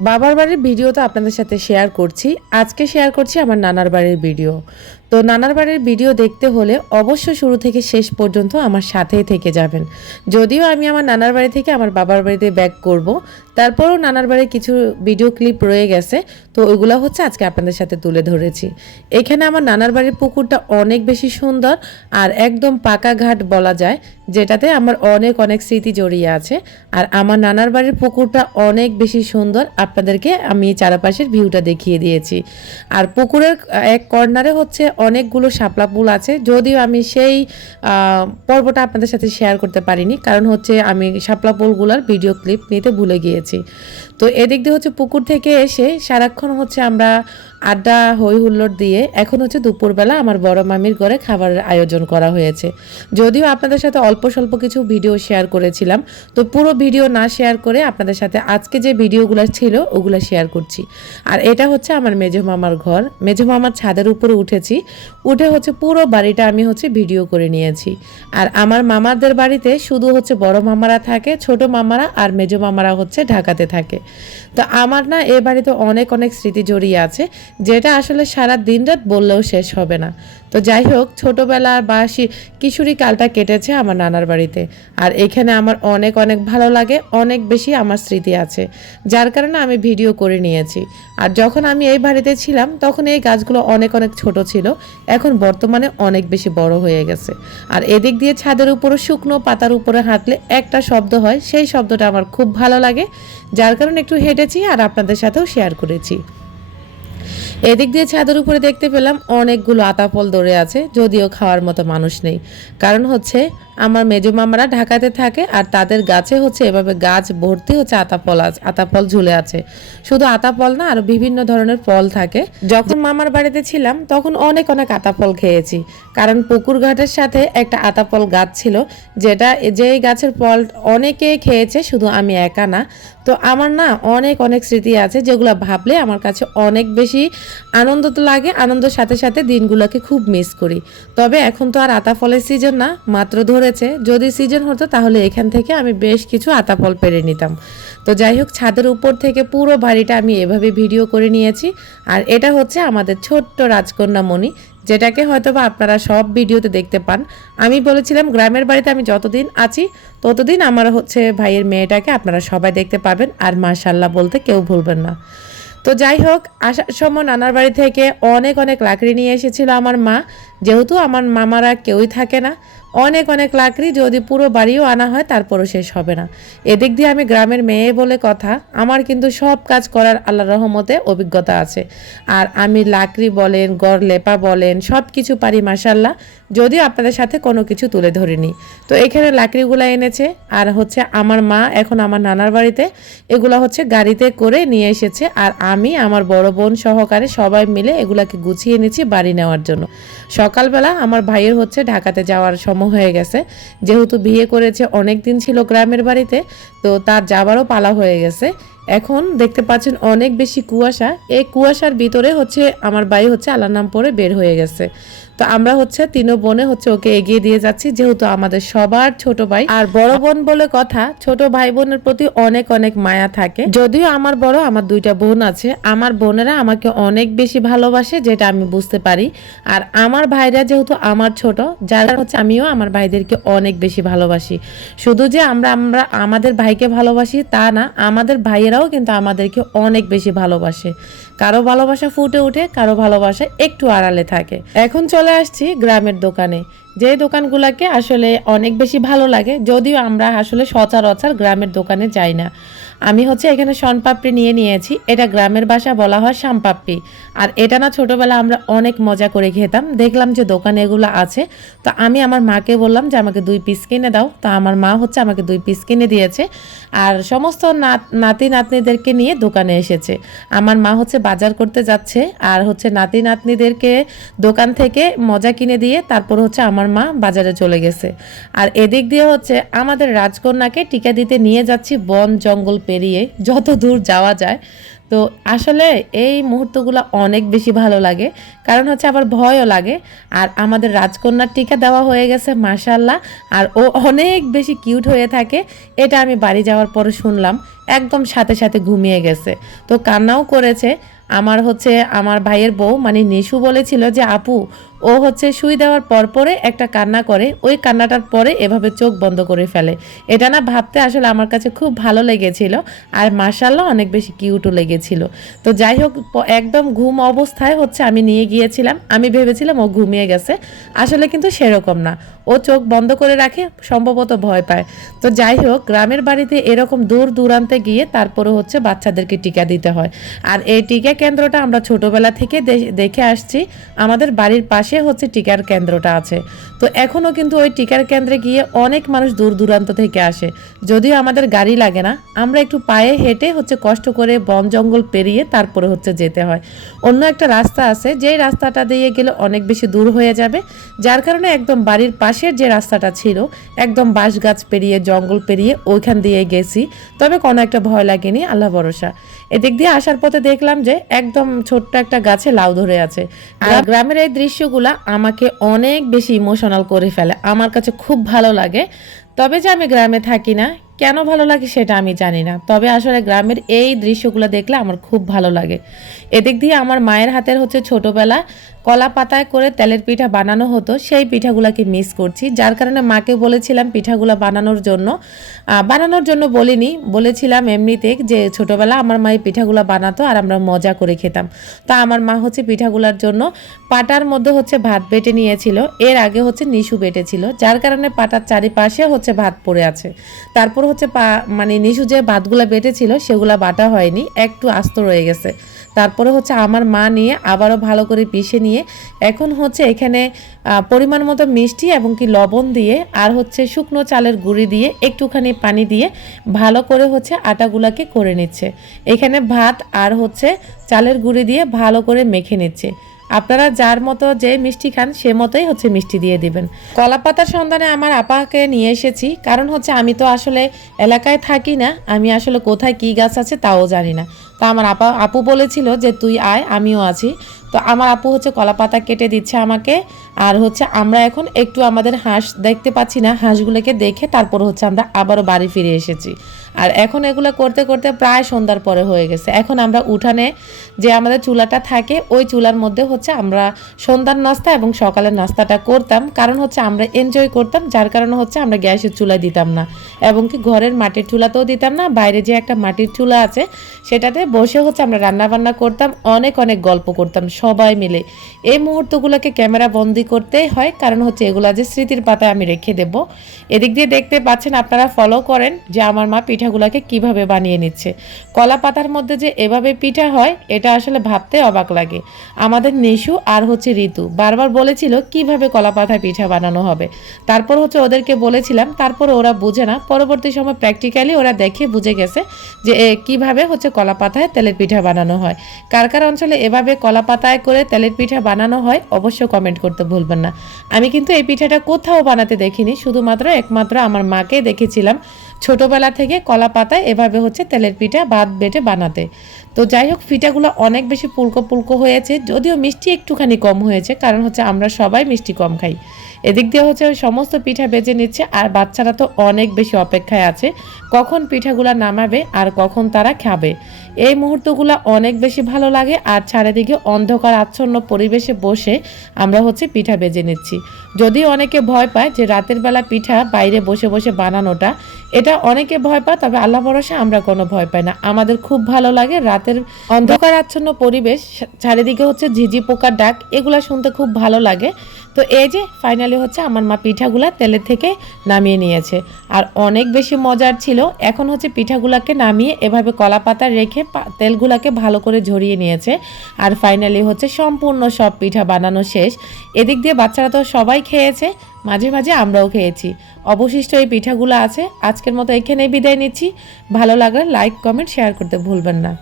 বাবার বাড়ির ভিডিও তো আপনাদের সাথে শেয়ার করছি। আজকে শেয়ার করছি আমার নানার বাড়ির ভিডিও তো নানার বাড়ির ভিডিও দেখতে হলে অবশ্য শুরু থেকে শেষ পর্যন্ত আমার সাথেই থেকে যাবেন। যদিও আমি আমার নানার বাড়ি থেকে আমার বাবার বাড়িতে ব্যাক করব, তারপরও নানার বাড়ির কিছু ভিডিও ক্লিপ রয়ে গেছে, তো ওইগুলো হচ্ছে আজকে আপনাদের সাথে তুলে ধরেছি। এখানে আমার নানার বাড়ির পুকুরটা অনেক বেশি সুন্দর আর একদম পাকা ঘাট বলা যায়, যেটাতে আমার অনেক অনেক স্মৃতি জড়িয়ে আছে। আর আমার নানার বাড়ির পুকুরটা অনেক বেশি সুন্দর, আপনাদেরকে আমি চারপাশের ভিউটা দেখিয়ে দিয়েছি। আর পুকুরের এক কর্নারে হচ্ছে অনেকগুলো শাপলা ফুল আছে। যদিও আমি সেই পর্বটা আপনাদের সাথে শেয়ার করতে পারিনি, কারণ হচ্ছে আমি শাপলা ফুলগুলোর ভিডিও ক্লিপ নিতে ভুলে গিয়েছি। তো এদিক দিয়ে হচ্ছে পুকুর থেকে এসে সারাক্ষণ হচ্ছে আমরা আড্ডা হই হুল্লোড় দিয়ে এখন হচ্ছে দুপুরবেলা আমার বড় মামির ঘরে খাবারের আয়োজন করা হয়েছে। যদিও আপনাদের সাথে অল্প স্বল্প কিছু ভিডিও শেয়ার করেছিলাম, তো পুরো ভিডিও না শেয়ার করে আপনাদের সাথে আজকে যে ভিডিওগুলো ছিল, ওগুলো শেয়ার করছি। আর এটা হচ্ছে আমার মেজো মামার ঘর। মেজো মামার ছাদের উপরে উঠেছি। উঠে হচ্ছে পুরো বাড়িটা আমি হচ্ছে ভিডিও করে নিয়েছি। আর আমার মামাদের বাড়িতে শুধু হচ্ছে বড় মামারা থাকে, ছোট মামারা আর মেজো মামারা হচ্ছে ঢাকাতে থাকে। তো আমার না এ বাড়িতে অনেক অনেক স্মৃতি জড়িয়ে আছে। যেটা আসলে সারা দিন রাত বললেও শেষ হবে না। তো যাই হোক ছোটোবেলার বা কিশোরী কালটা কেটেছে আমার নানার বাড়িতে। আর এখানে আমার অনেক অনেক ভালো লাগে, অনেক বেশি আমার স্মৃতি আছে, যার কারণে আমি ভিডিও করে নিয়েছি। আর যখন আমি এই বাড়িতে ছিলাম, তখন এই গাছগুলো অনেক অনেক ছোট ছিল, এখন বর্তমানে অনেক বেশি বড় হয়ে গেছে। আর এদিক দিয়ে ছাদের উপরে, শুকনো পাতার উপরে হাঁটলে একটা শব্দ হয়, সেই শব্দটা আমার খুব ভালো লাগে, যার কারণে একটু হেঁটেছি আর আপনাদের সাথেও শেয়ার করেছি। এদিক দিয়ে ছাদের উপরে দেখতে পেলাম অনেকগুলো আতা ফল ধরে আছে, যদিও খাওয়ার মতো মানুষ নেই। কারণ হচ্ছে আমার মেজো মামারা ঢাকাতে থাকে আর তাদের গাছে হচ্ছে এভাবে গাছ ভর্তি হচ্ছে আতা ফল আছে আতা ফল ঝুলে আছে। শুধু আতা ফল না, আর বিভিন্ন ধরনের ফল থাকে। যখন মামার বাড়িতে ছিলাম, তখন অনেক অনেক আতা ফল খেয়েছি। কারণ পুকুর ঘাটের সাথে একটা আতা ফল গাছ ছিল, যেটা যেই গাছের ফল অনেকে খেয়েছে, শুধু আমি একা না। তো আমার না অনেক অনেক স্মৃতি আছে, যেগুলো ভাবলে আমার কাছে অনেক বেশি আনন্দ তো লাগে, আনন্দের সাথে সাথে দিনগুলোকে খুব মিস করি। তবে এখন তো আর আতা ফলের সিজন না, মাত্র ধরেছে যদি সিজন হতো তাহলে এখান থেকে আমি বেশ কিছু আতা ফল পেরে নিতাম। তো যাই হোক, ছাদের উপর থেকে পুরো বাড়িটা আমি এভাবে ভিডিও করে নিয়েছি। আর এটা হচ্ছে আমাদের ছোট্ট রাজকন্যা মণি, যেটাকে হয়তো বা আপনারা সব ভিডিওতে দেখতে পান। আমি বলেছিলাম, গ্রামের বাড়িতে আমি যতদিন আছি, ততদিন আমার হচ্ছে ভাইয়ের মেয়েটাকে আপনারা সবাই দেখতে পাবেন। আর মাশাল্লাহ বলতে কেউ ভুলবেন না। তো যাই হোক আসার সময় নানার বাড়ি থেকে অনেক অনেক লাকড়ি নিয়ে এসেছিল আমার মা। যেহেতু আমার মামারা কেউই থাকে না, অনেক অনেক লাকড়ি যদি পুরো বাড়িও আনা হয় তারপরও শেষ হবে না। এদিক দিয়ে আমি গ্রামের মেয়ে বলে কথা, আমার কিন্তু সব কাজ করার আল্লাহ রহমতে অভিজ্ঞতা আছে। আর আমি লাকড়ি বলেন, গড় লেপা বলেন সব কিছু পারি মাসাল্লাহ যদিও আপনাদের সাথে কোনো কিছু তুলে ধরিনি। তো এখানে লাকড়িগুলো এনেছে, আর হচ্ছে আমার মা এখন আমার নানার বাড়িতে, এগুলো হচ্ছে গাড়িতে করে নিয়ে এসেছে, আর আমি আমার বড় বোন সহকারে সবাই মিলে এগুলাকে গুছিয়ে নিচ্ছি বাড়ি নেওয়ার জন্য। সকালবেলা আমার ভাইয়ের হচ্ছে ঢাকাতে যাওয়ার সময় হয়ে গেছে। যেহেতু বিয়ে করেছে অনেক দিন ছিল গ্রামের বাড়িতে, তো তার যাবারও পালা হয়ে গেছে। এখন দেখতে পাচ্ছেন অনেক বেশি কুয়াশা। এই কুয়াশার ভিতরে হচ্ছে আমার ভাই হচ্ছে আল্লাহর নাম পরে বের হয়ে গেছে। তো আমরা হচ্ছে তিনো বোনে হচ্ছে ওকে এগিয়ে দিয়ে যাচ্ছি, যেহেতু আমাদের সবার ছোট ভাই। আর বড় বোন বলে কথা, ছোট ভাই বোনের প্রতি অনেক অনেক মায়া থাকে। যদিও আমার বড়, আমার দুইটা বোন আছে। আমার বোনেরা আমাকে অনেক বেশি ভালোবাসে, যেটা আমি বুঝতে পারি। আর আমার ভাইরা যেহেতু আমার ছোট, যারা হচ্ছে আমিও আমার ভাইদেরকে অনেক বেশি ভালোবাসি। শুধু যে আমরা আমরা আমাদের ভাইকে ভালোবাসি তা না, আমাদের ভাইয়েরাও কিন্তু আমাদেরকে অনেক বেশি ভালোবাসে। কারও ভালোবাসা ফুটে উঠে কারও ভালোবাসা একটু আড়ালে থাকে। এখন চলে আসছি গ্রামের দোকানে। যে দোকানগুলোকে আসলে অনেক বেশি ভালো লাগে, যদিও আমরা আসলে সচরাচর গ্রামের দোকানে যাই না। আমি হচ্ছে এখানে শনপাপড়ি নিয়ে নিয়েছি। এটা গ্রামের বাসা বলা হয় শামপাপড়ি। আর এটা না ছোটবেলা আমরা অনেক মজা করে খেতাম। দেখলাম যে দোকানে এগুলো আছে। তো আমি আমার মাকে বললাম যে, আমাকে দুই পিস কিনে দাও। তো আমার মা হচ্ছে আমাকে দুই পিস কিনে দিয়েছে। আর সমস্ত নাত- নাতি নাতনিদেরকে নিয়ে দোকানে এসেছে। আমার মা হচ্ছে বাজার করতে যাচ্ছে। আর হচ্ছে নাতি নাতনিদেরকে দোকান থেকে মজা কিনে দিয়ে তারপর হচ্ছে আমার মা বাজারে চলে গেছে। আর এদিক দিয়ে হচ্ছে আমাদের রাজকন্যাকে টিকা দিতে নিয়ে যাচ্ছি বন জঙ্গল পেরিয়ে। পেরিয়ে যত দূর যাওয়া যায়। তো আসলে এই মুহূর্তগুলো অনেক বেশি ভালো লাগে। কারণ হচ্ছে আবার ভয়ও লাগে। আর আমাদের রাজকন্যার টিকা দেওয়া হয়ে গেছে মাশাল্লাহ আর ও অনেক বেশি কিউট হয়ে থাকে। এটা আমি বাড়ি যাওয়ার পরে শুনলাম। একদম সাথে সাথে ঘুমিয়ে গেছে। তো কান্নাও করেছে। আমার হচ্ছে, আমার ভাইয়ের বউ মানে নিশু বলেছিল যে, আপু ও হচ্ছে শুই দেওয়ার পর পরে একটা কান্না করে, ওই কান্নাটার পরে এভাবে চোখ বন্ধ করে ফেলে। এটা না ভাবতে আসলে আমার কাছে খুব ভালো লেগেছিল আর মার্শাল্লাহ অনেক বেশি কিউটও লেগেছিল। তো যাই হোক একদম ঘুম অবস্থায় হচ্ছে আমি নিয়ে গিয়েছিলাম। আমি ভেবেছিলাম ও ঘুমিয়ে গেছে। আসলে কিন্তু সেরকম না। ও চোখ বন্ধ করে রাখে, সম্ভবত ভয় পায়। তো যাই হোক, গ্রামের বাড়িতে এরকম দূর দূরান্তে গিয়ে তারপরে হচ্ছে বাচ্চাদেরকে টিকা দিতে হয়। আর এই টিকা কেন্দ্রটা আমরা ছোটবেলা থেকে দেখে আসছি। আমাদের বাড়ির পাশে হচ্ছে টিকার কেন্দ্রটা আছে। তো এখনও কিন্তু ওই টিকার কেন্দ্রে গিয়ে অনেক মানুষ দূর দূরান্ত থেকে আসে। যদিও আমাদের গাড়ি লাগে না আমরা একটু পায়ে হেঁটে হচ্ছে কষ্ট করে বন জঙ্গল পেরিয়ে তারপরে হচ্ছে যেতে হয়। অন্য একটা রাস্তা আছে যেই রাস্তাটা দিয়ে গেলে অনেক বেশি দূর হয়ে যাবে যার কারণে একদম বাড়ির পাশের যে রাস্তাটা ছিল একদম বাঁশ গাছ পেরিয়ে জঙ্গল পেরিয়ে ওইখান দিয়ে গেছি। তবে কোনো একটা ভয় লাগেনি আল্লাহ ভরসা। এদিক দিয়ে আসার পথে দেখলাম যে একদম ছোট্ট একটা গাছে লাউ ধরে আছে। আর গ্রামের এই দৃশ্যগুলা আমাকে অনেক বেশি ইমোশনাল করে ফেলে। আমার কাছে খুব ভালো লাগে। তবে যে আমি গ্রামে থাকি না, কেন ভালো লাগে সেটা আমি জানি না। তবে আসলে গ্রামের এই দৃশ্যগুলো দেখলে আমার খুব ভালো লাগে। এদিক দিয়ে আমার মায়ের হাতের হচ্ছে ছোটবেলা কলা পাতায় করে তেলের পিঠা বানানো হতো, সেই পিঠাগুলোকে মিস করছি। যার কারণে মাকে বলেছিলাম পিঠাগুলো বানানোর জন্য। বানানোর জন্য বলিনি, বলেছিলাম এমনিতে যে ছোটবেলা আমার মা এই পিঠাগুলো বানাতো আর আমরা মজা করে খেতাম। তা আমার মা হচ্ছে পিঠাগুলোর জন্য পাটার মধ্যে হচ্ছে ভাত বেটে নিয়েছিল, এর আগে হচ্ছে নিশু বেটেছিল, যার কারণে পাটার চারিপাশে হচ্ছে ভাত পড়ে আছে। তারপর হচ্ছে পা মানে নিশু যে ভাতগুলো বেটেছিল, সেগুলা বাটা হয়নি, একটু আস্ত রয়ে গেছে। তারপরে হচ্ছে আমার মা নিয়ে আবারও ভালো করে পিষে নিয়ে এখন হচ্ছে এখানে পরিমাণ মতো মিষ্টি এবং কি লবণ দিয়ে আর হচ্ছে শুকনো চালের গুঁড়ি দিয়ে একটুখানি পানি দিয়ে ভালো করে হচ্ছে আটাগুলাকে করে নিচ্ছে। এখানে ভাত আর হচ্ছে চালের গুঁড়ি দিয়ে ভালো করে মেখে নিচ্ছে। আপনারা যার মতো যে মিষ্টি খান সে মতোই হচ্ছে মিষ্টি দিয়ে দিবেন। কলা পাতার সন্ধানে আমার আপাকে নিয়ে এসেছি, কারণ হচ্ছে আমি তো আসলে এলাকায় থাকি না, আমি আসলে কোথায় কী গাছ আছে তাও জানি না। তা আমার আপা, আপু বলেছিল যে তুই আয়, আমিও আছি। তো আমার আপু হচ্ছে কলা পাতা কেটে দিচ্ছে আমাকে। আর হচ্ছে আমরা এখন একটু আমাদের হাঁস দেখতে পাচ্ছি না, হাঁসগুলোকে দেখে তারপর হচ্ছে আমরা আবারও বাড়ি ফিরে এসেছি। আর এখন এগুলো করতে করতে প্রায় সন্ধ্যার পরে হয়ে গেছে। এখন আমরা উঠানে যে আমাদের চুলাটা থাকে, ওই চুলার মধ্যে হচ্ছে আমরা সন্ধ্যার নাস্তা এবং সকালের নাস্তাটা করতাম। কারণ হচ্ছে আমরা এনজয় করতাম, যার কারণে হচ্ছে আমরা গ্যাসের চুলা দিতাম না। এবং কি ঘরের মাটির চুলাতেও দিতাম না, বাইরে যে একটা মাটির চুলা আছে, সেটাতে বসে হচ্ছে আমরা রান্না বান্না করতাম, অনেক অনেক গল্প করতাম সবাই মিলে। এই মুহূর্তগুলোকে ক্যামেরা বন্দি করতেই হয়, কারণ হচ্ছে এগুলা যে স্মৃতির পাতায় আমি রেখে দেব। এদিক দিয়ে দেখতে পাচ্ছেন আপনারা ফলো করেন যে আমার মা পিঠাগুলোকে কীভাবে বানিয়ে নিচ্ছে। কলা পাতার মধ্যে যে এভাবে পিঠা হয়, এটা আসলে ভাবতে অবাক লাগে। আমাদের নিশু আর হচ্ছে ঋতু বারবার বলেছিল কীভাবে কলা পাতায় পিঠা বানানো হবে। তারপর হচ্ছে ওদেরকে বলেছিলাম, তারপর ওরা বুঝে না। পরবর্তী সময় প্র্যাকটিক্যালি ওরা দেখে বুঝে গেছে যে কীভাবে হচ্ছে কলা পাতায় তেলের পিঠা বানানো হয়। কার কার অঞ্চলে এভাবে কলা পাতায় করে তেলের পিঠা বানানো হয় অবশ্যই কমেন্ট করতে ভুলবেন না। আমি কিন্তু এই পিঠাটা কোথাও বানাতে দেখিনি, শুধুমাত্র একমাত্র আমার মাকে দেখেছিলাম ছোটবেলা থেকে কলা পাতায় এভাবে হচ্ছে তেলের পিঠা ভাত বেটে বানাতে। তো যাই হোক, পিঠাগুলো অনেক বেশি পুলকো পুলকো হয়েছে, যদিও মিষ্টি একটুখানি কম হয়েছে, কারণ হচ্ছে আমরা সবাই মিষ্টি কম খাই। এদিক দিয়ে হচ্ছে ওই সমস্ত পিঠা বেজে নিচ্ছে, আর বাচ্চারা তো অনেক বেশি অপেক্ষায় আছে। কখন পিঠাগুলা নামাবে আর কখন তারা খাবে? এই মুহূর্তগুলো অনেক বেশি ভালো লাগে, আর চারিদিকে অন্ধকার আচ্ছন্ন পরিবেশে বসে আমরা হচ্ছে পিঠা বেজে নিচ্ছি। যদি অনেকে ভয় পায় যে রাতের বেলা পিঠা বাইরে বসে বসে বানানোটা, এটা অনেকে ভয় পায়, তবে আল্লাহ ভরসা, আমরা কোনো ভয় পাই না। আমাদের খুব ভালো লাগে রাতের অন্ধকার আচ্ছন্ন পরিবেশ, চারিদিকে হচ্ছে ঝিঝি পোকার ডাক, এগুলা শুনতে খুব ভালো লাগে। তো এই যে ফাইনালি হচ্ছে আমার মা পিঠাগুলা তেলের থেকে নামিয়ে নিয়েছে। আর অনেক বেশি মজার ছিল, এখন হচ্ছে পিঠাগুলাকে নামিয়ে এভাবে কলা পাতা রেখে তেলগুলাকে ভালো করে ঝরিয়ে নিয়েছে। আর ফাইনালি হচ্ছে সম্পূর্ণ সব পিঠা বানানো শেষ। এদিক দিয়ে বাচ্চারা তো সবাই খেয়েছে, মাঝে মাঝে আমরাও খেয়েছি। অবশিষ্ট এই পিঠাগুলো আছে, আজকের মতো এখানেই বিদায় নিচ্ছি। ভালো লাগলে লাইক কমেন্ট শেয়ার করতে ভুলবেন না।